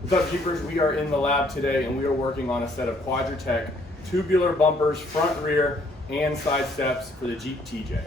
What's up, Jeepers? We are in the lab today and we are working on a set of Quadratec tubular bumpers, front, rear, and side steps for the Jeep TJ.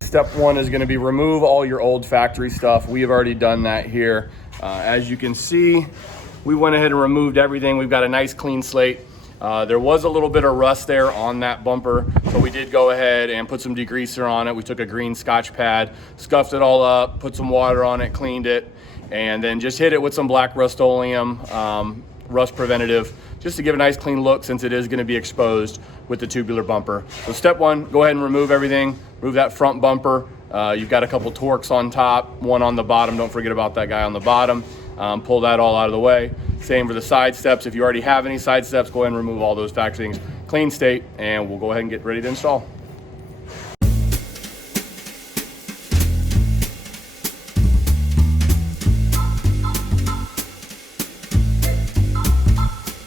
Step one is going to be remove all your old factory stuff. We have already done that here. As you can see, we went ahead and removed everything. We've got a nice clean slate. There was a little bit of rust there on that bumper, so we did go ahead and put some degreaser on it. We took a green Scotch pad, scuffed it all up, put some water on it, cleaned it, and then just hit it with some black Rust-Oleum, rust preventative, just to give a nice clean look since it is going to be exposed with the tubular bumper. So step one, go ahead and remove everything. Remove that front bumper. You've got a couple Torques on top, one on the bottom. Don't forget about that guy on the bottom. Pull that all out of the way. Same for the side steps. If you already have any side steps, go ahead and remove all those factory things. Clean state, and we'll go ahead and get ready to install.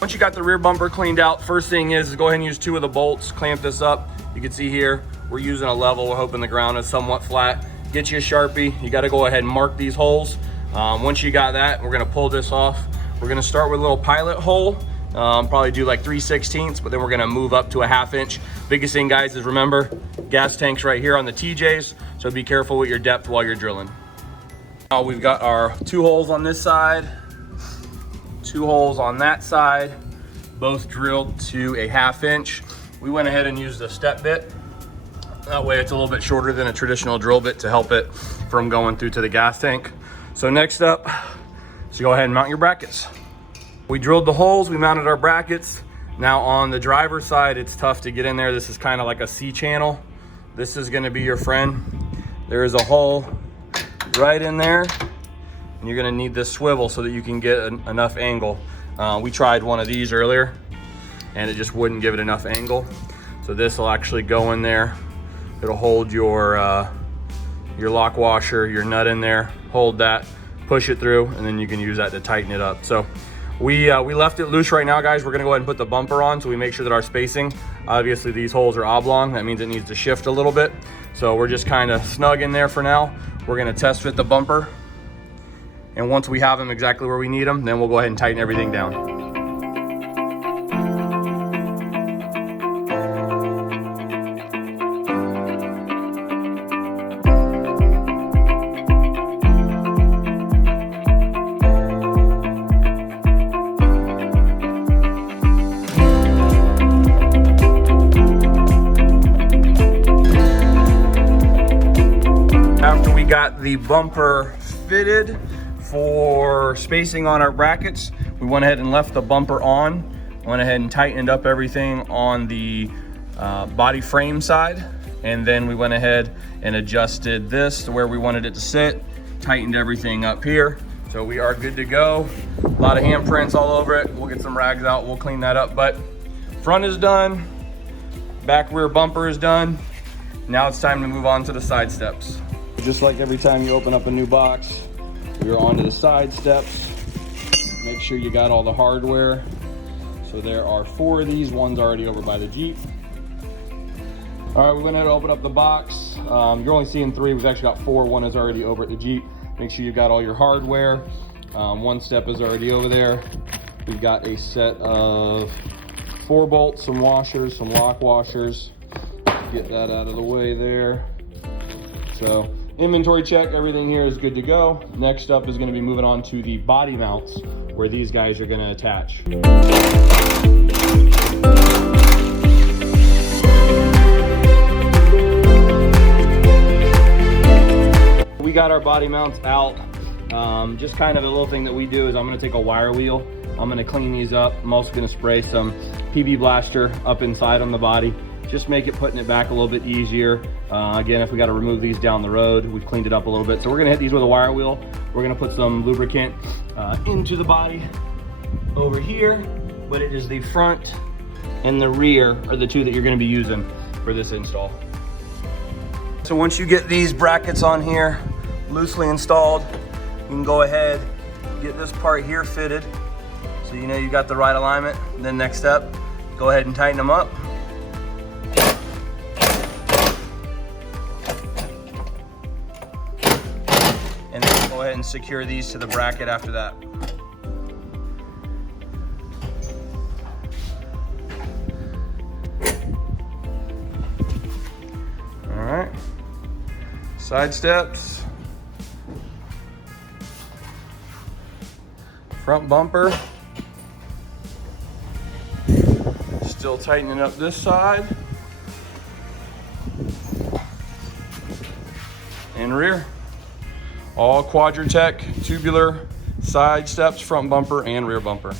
Once you got the rear bumper cleaned out, first thing is go ahead and use 2 of the bolts, clamp this up. You can see here, we're using a level. We're hoping the ground is somewhat flat. Get you a Sharpie. You got to go ahead and mark these holes. Once you got that, we're going to pull this off. We're going to start with a little pilot hole. Probably do like 3/16, but then we're going to move up to a 1/2 inch. Biggest thing, guys, is remember, gas tanks right here on the TJs, so be careful with your depth while you're drilling. Now we've got our 2 holes on this side, 2 holes on that side, both drilled to a 1/2 inch. We went ahead and used a step bit. That way it's a little bit shorter than a traditional drill bit to help it from going through to the gas tank. So next up, so go ahead and mount your brackets. We drilled the holes, we mounted our brackets. Now on the driver's side, it's tough to get in there. This is kind of like a C channel. This is gonna be your friend. There is a hole right in there, and you're gonna need this swivel so that you can get enough angle. We tried one of these earlier and it just wouldn't give it enough angle. So this will actually go in there. It'll hold your lock washer, your nut in there, hold that, push it through, and then you can use that to tighten it up. So we left it loose right now, guys. We're gonna go ahead and put the bumper on so we make sure that our spacing, obviously these holes are oblong. That means it needs to shift a little bit. So we're just kind of snug in there for now. We're gonna test fit the bumper. And once we have them exactly where we need them, then we'll go ahead and tighten everything down. After we got the bumper fitted for spacing on our brackets, we went ahead and left the bumper on, went ahead and tightened up everything on the body frame side, and then we went ahead and adjusted this to where we wanted it to sit, tightened everything up here. So we are good to go. A lot of handprints all over it. We'll get some rags out, we'll clean that up, but front is done, back rear bumper is done. Now it's time to move on to the side steps. Just like every time you open up a new box, we're on to the side steps. Make sure you got all the hardware. So there are 4 of these. One's already over by the Jeep. All right, we went ahead and opened up the box. You're only seeing 3. We've actually got 4. One is already over at the Jeep. Make sure you got all your hardware. One step is already over there. We've got a set of 4 bolts, some washers, some lock washers. Get that out of the way there. So Inventory check, everything here is good to go. Next up is gonna be moving on to the body mounts where these guys are gonna attach. We got our body mounts out. Just kind of a little thing that we do is I'm gonna take a wire wheel. I'm gonna clean these up. I'm also gonna spray some PB Blaster up inside on the body. Just make it putting it back a little bit easier. Again, if we gotta remove these down the road, we've cleaned it up a little bit. So we're gonna hit these with a wire wheel. We're gonna put some lubricant into the body over here, but it is the front and the rear are the two that you're gonna be using for this install. So once you get these brackets on here loosely installed, you can go ahead, get this part here fitted. So you know you got the right alignment. And then next step, go ahead and tighten them up. And then go ahead and secure these to the bracket after that. All right, side steps, front bumper, still tightening up this side, and rear. All Quadratec tubular side steps, front bumper and rear bumper.